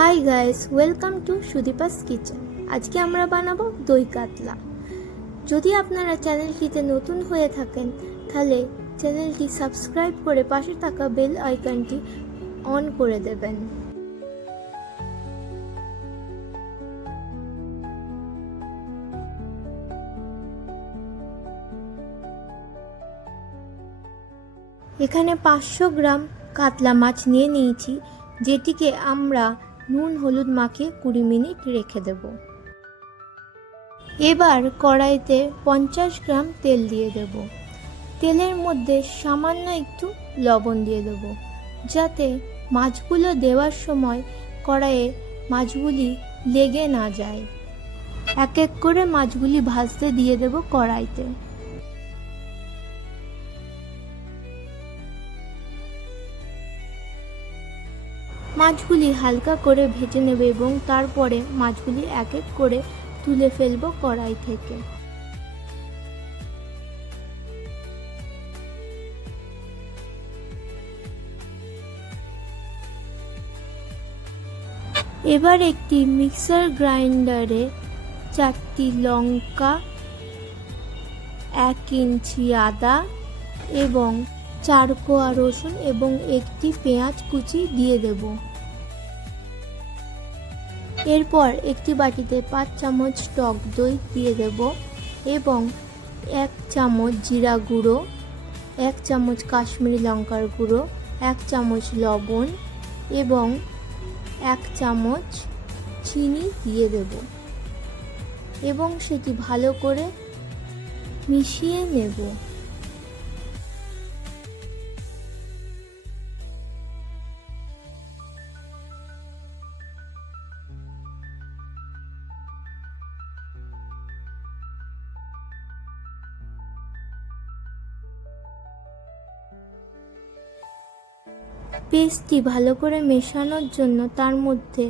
Hi guys, welcome to Sudipa's kitchen. আজকে আমরা বানাবো দই কাতলা। যদি আপনারা চ্যানেলটিতে নতুন হয়ে থাকেন তাহলে চ্যানেলটি সাবস্ক্রাইব করে পাশে থাকা বেল আইকনটি অন করে দেবেন। এখানে 500 গ্রাম কাতলা মাছ নিয়ে নিয়েছি, যেটিকে আমরা নুন হলুদ মাখিয়ে 20 মিনিট রেখে দেব। এবার কড়াইতে 50 গ্রাম তেল দিয়ে দেব। তেলের মধ্যে সামান্য একটু লবণ দিয়ে দেব, যাতে মাছগুলো দেওয়ার সময় কড়াইয়ে মাছগুলি লেগে না যায়। এক এক করে মাছগুলি ভাজতে দিয়ে দেব কড়াইতে। মাছগুলি হালকা করে ভেজে নেবে এবং তারপরে মাছগুলি এক এক করে তুলে ফেলবো কড়াই থেকে। এবার একটি মিক্সার গ্রাইন্ডারে 4টি লঙ্কা, 1 ইঞ্চি আদা এবং 4 কোয়া রসুন এবং একটি পেঁয়াজ কুচি দিয়ে দেব। এরপর একটি বাটিতে 5 চামচ টক দই দিয়ে দেব এবং 1 চামচ জিরা গুঁড়ো, 1 চামচ কাশ্মীরি লঙ্কার গুঁড়ো, 1 চামচ লবণ এবং 1 চামচ চিনি দিয়ে দেব এবং সেটি ভালো করে মিশিয়ে নেব। পেস্টটি ভালো করে মেশানোর জন্য তার মধ্যে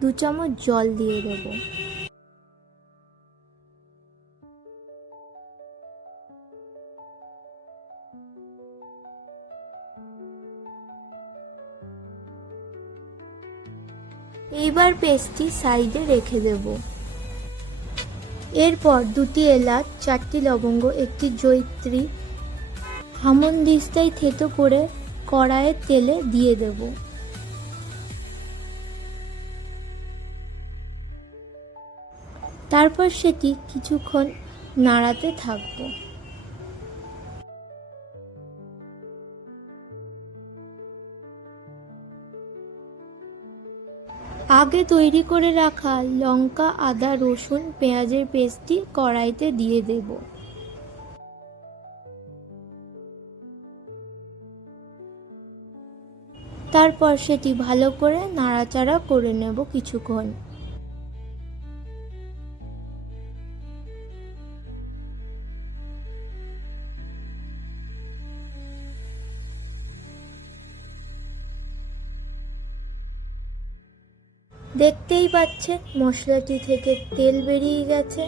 2 চামচ জল দিয়ে দেব। এইবার পেস্টটি সাইডে রেখে দেব। এরপর 2টি এলাচ, 4টি লবঙ্গ, একটি জয়িত্রী হামনদিস্তায় থেতো করে কড়াইয়ের তেলে দিয়ে দেব। তারপর সেটি কিছুক্ষণ নাড়াতে থাকব। আগে তৈরি করে রাখা লঙ্কা, আদা, রসুন, পেঁয়াজের পেস্টটি কড়াইতে দিয়ে দেব। তারপর সেটি ভালো করে নাড়াচাড়া করে নেব কিছুক্ষণ। দেখতেই পাচ্ছেন মশলাটি থেকে তেল বেরিয়ে গেছে।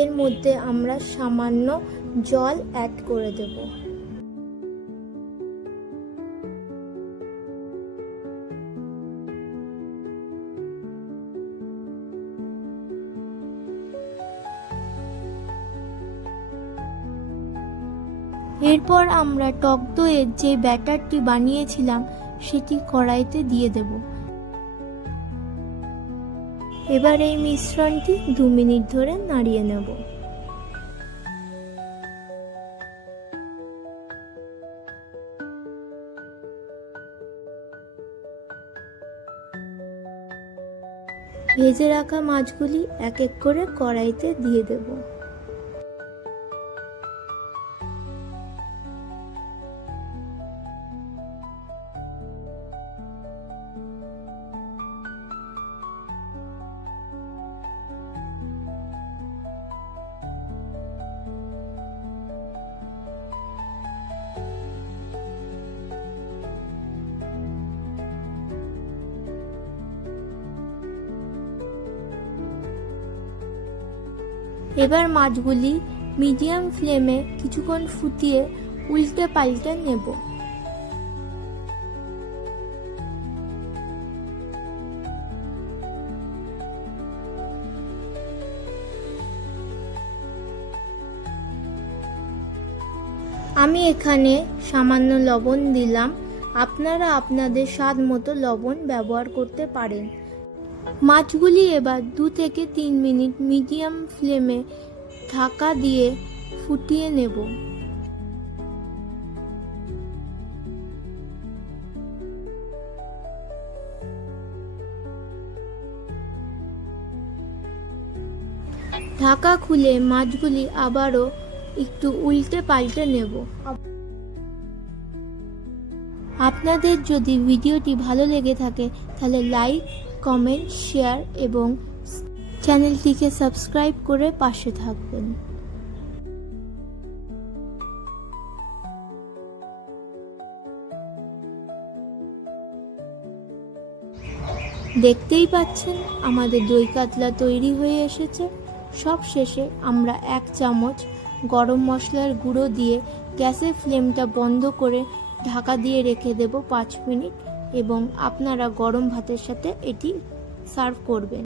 এর মধ্যে আমরা সামান্য জল অ্যাড করে দেব। এরপর আমরা টক দইয়ের যে ব্যাটারটি বানিয়েছিলাম সেটি কড়াইতে দিয়ে দেব। এবার এই মিশ্রণটি 2 মিনিট ধরে নাড়িয়ে নেব। ভেজে রাখা মাছগুলি এক এক করে কড়াইতে দিয়ে দেব। এবার মাছগুলি মিডিয়াম ফ্লেমে কিছুক্ষণ ফুটিয়ে উল্টে পাল্টে নেব। আমি এখানে সামান্য লবণ দিলাম, আপনারা আপনাদের স্বাদ মতো লবণ ব্যবহার করতে পারেন। মাছগুলি এবার 2 থেকে 3 মিনিট মিডিয়াম ফ্লেমে ঢাকা দিয়ে ফুটিয়ে নেব। ঢাকা খুলে মাছগুলি আবারও একটু উল্টে পাল্টে নেব। আপনাদের যদি ভিডিওটি ভালো লেগে থাকে তাহলে লাইক, কমেন্ট, শেয়ার এবং চ্যানেলটিকে সাবস্ক্রাইব করে পাশে থাকবেন। দেখতেই পাচ্ছেন আমাদের দই কাতলা তৈরি হয়ে এসেছে। সব শেষে আমরা 1 চামচ গরম মশলার গুঁড়ো দিয়ে গ্যাসের ফ্লেমটা বন্ধ করে ঢাকা দিয়ে রেখে দেব 5 মিনিট এবং আপনারা গরম ভাতের সাথে এটি সার্ভ করবেন।